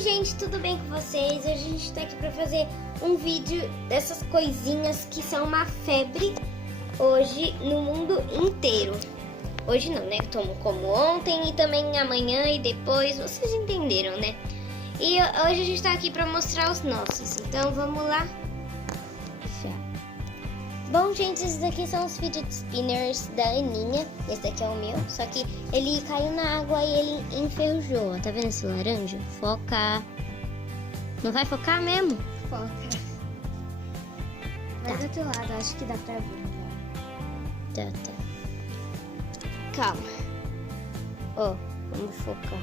Oi gente, tudo bem com vocês? Hoje a gente tá aqui pra fazer um vídeo dessas coisinhas que são uma febre hoje no mundo inteiro. Hoje não, né? Como ontem e também amanhã e depois, vocês entenderam, né? E hoje a gente tá aqui pra mostrar os nossos, então vamos lá. Bom, gente, esses daqui são os fidget spinners da Aninha. Esse daqui é o meu, só que ele caiu na água e ele enferrujou. Tá vendo esse laranja? Foca. Não vai focar mesmo? Foca. Vai do outro lado, acho que dá pra ver. Tá. Calma. Ó, vamos focar.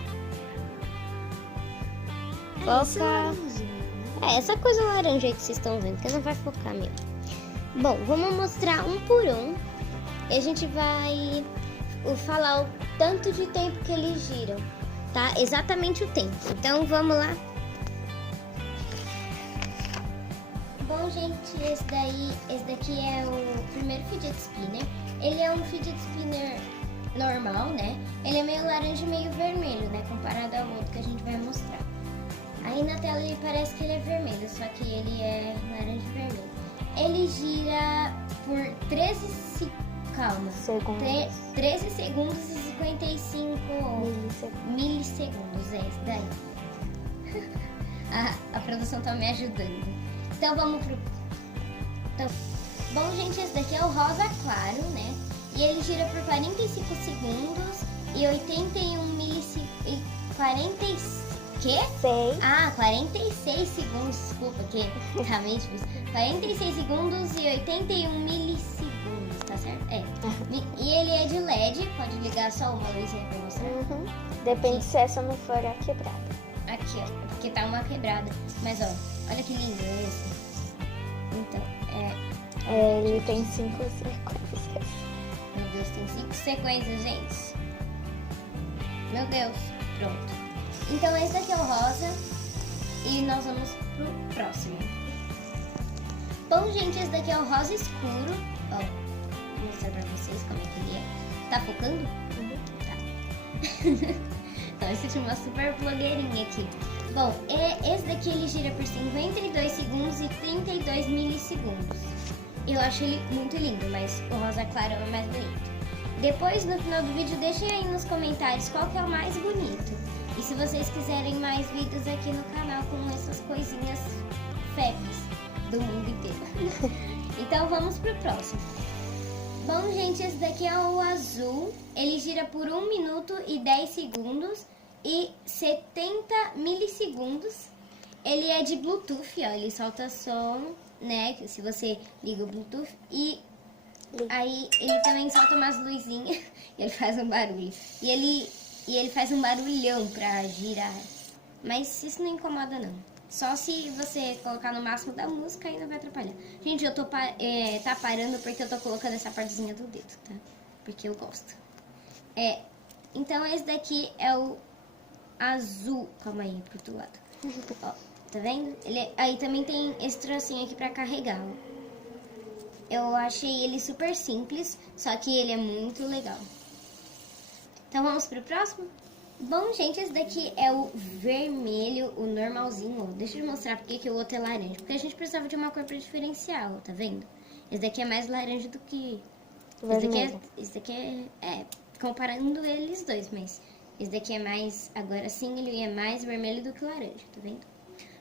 Foca. Essa coisa laranja aí que vocês estão vendo, que não vai focar mesmo. Bom, vamos mostrar um por um. E a gente vai falar o tanto de tempo que eles giram, tá? Exatamente o tempo. Então, vamos lá. Bom, gente, esse daqui é o primeiro fidget spinner. Ele é um fidget spinner normal, né? Ele é meio laranja e meio vermelho, né? Comparado ao outro que a gente vai mostrar. Aí na tela ele parece que ele é vermelho, só que ele é laranja e vermelho. Ele gira por 13 segundos e 55 milissegundos. É esse daí. A produção tá me ajudando. Então vamos pro... Bom, gente, esse daqui é o rosa claro, né? E ele gira por 45 segundos e 81 milissegundos. 46 segundos, desculpa, que tá meio difícil. 46 segundos e 81 milissegundos, tá certo? É. E ele é de LED, pode ligar só uma luzinha pra mostrar. Depende se essa não for a quebrada. Aqui, ó, porque tá uma quebrada. Mas, ó, olha que lindo esse. Então, ele tem 5 sequências. Meu Deus, tem 5 sequências, gente. Meu Deus, pronto. Então esse daqui é o rosa e nós vamos pro próximo. Bom, gente, esse daqui é o rosa escuro. Ó, vou mostrar pra vocês como é que ele é. Tá focando? Tá. Então esse tinha uma super blogueirinha aqui. Bom, esse daqui ele gira por 52 segundos e 32 milissegundos. Eu acho ele muito lindo, mas o rosa claro é o mais bonito. Depois, no final do vídeo, deixem aí nos comentários qual que é o mais bonito. E se vocês quiserem mais vídeos aqui no canal com essas coisinhas febres do mundo inteiro. Então vamos pro próximo. Bom, gente, esse daqui é o azul. Ele gira por 1 minuto e 10 segundos e 70 milissegundos. Ele é de Bluetooth, ó. Ele solta som, né? Se você liga o Bluetooth. E aí ele também solta umas luzinhas e ele faz um barulho. E ele faz um barulhão pra girar. Mas isso não incomoda, não. Só se você colocar no máximo da música, aí não vai atrapalhar. Gente, eu tô tá parando porque eu tô colocando essa partezinha do dedo, tá? Porque eu gosto. Então esse daqui é o azul. Calma aí, pro outro lado. Ó, tá vendo? Aí também tem esse trocinho aqui pra carregar, ó. Eu achei ele super simples, só que ele é muito legal. Então vamos pro próximo? Bom, gente, esse daqui é o vermelho, o normalzinho. Deixa eu mostrar porque que o outro é laranja. Porque a gente precisava de uma cor pra diferenciar, ó, tá vendo? Esse daqui é mais laranja do que... Esse daqui é comparando eles dois, mas esse daqui é mais... Agora sim, ele é mais vermelho do que laranja, tá vendo?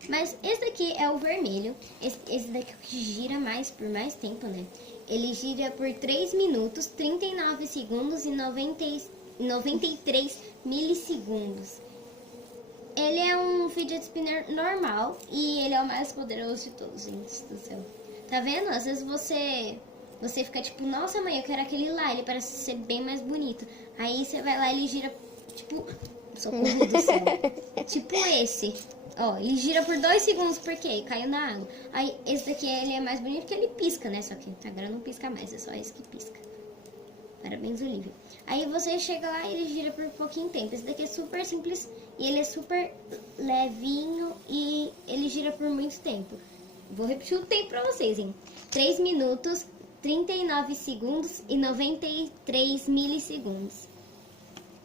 Mas esse daqui é o vermelho. Esse daqui que gira mais por mais tempo, né? Ele gira por 3 minutos, 39 segundos e 93 milissegundos. Ele é um fidget spinner normal e ele é o mais poderoso de todos, gente do céu. Tá vendo? Às vezes você fica tipo, nossa mãe, eu quero aquele lá, ele parece ser bem mais bonito. Aí você vai lá e ele gira, tipo, socorro do céu. Tipo esse. Ó, ele gira por 2 segundos porque caiu na água. Aí esse daqui ele é mais bonito porque ele pisca, né? Só que agora não pisca mais, é só esse que pisca. Parabéns, Olivia. Aí você chega lá e ele gira por pouquinho tempo. Esse daqui é super simples e ele é super levinho e ele gira por muito tempo. Vou repetir o tempo pra vocês, hein? 3 minutos, 39 segundos e 93 milissegundos.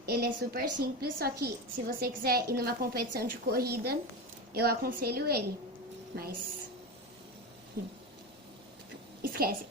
ele é super simples, só que se você quiser ir numa competição de corrida, eu aconselho ele. Mas esquece.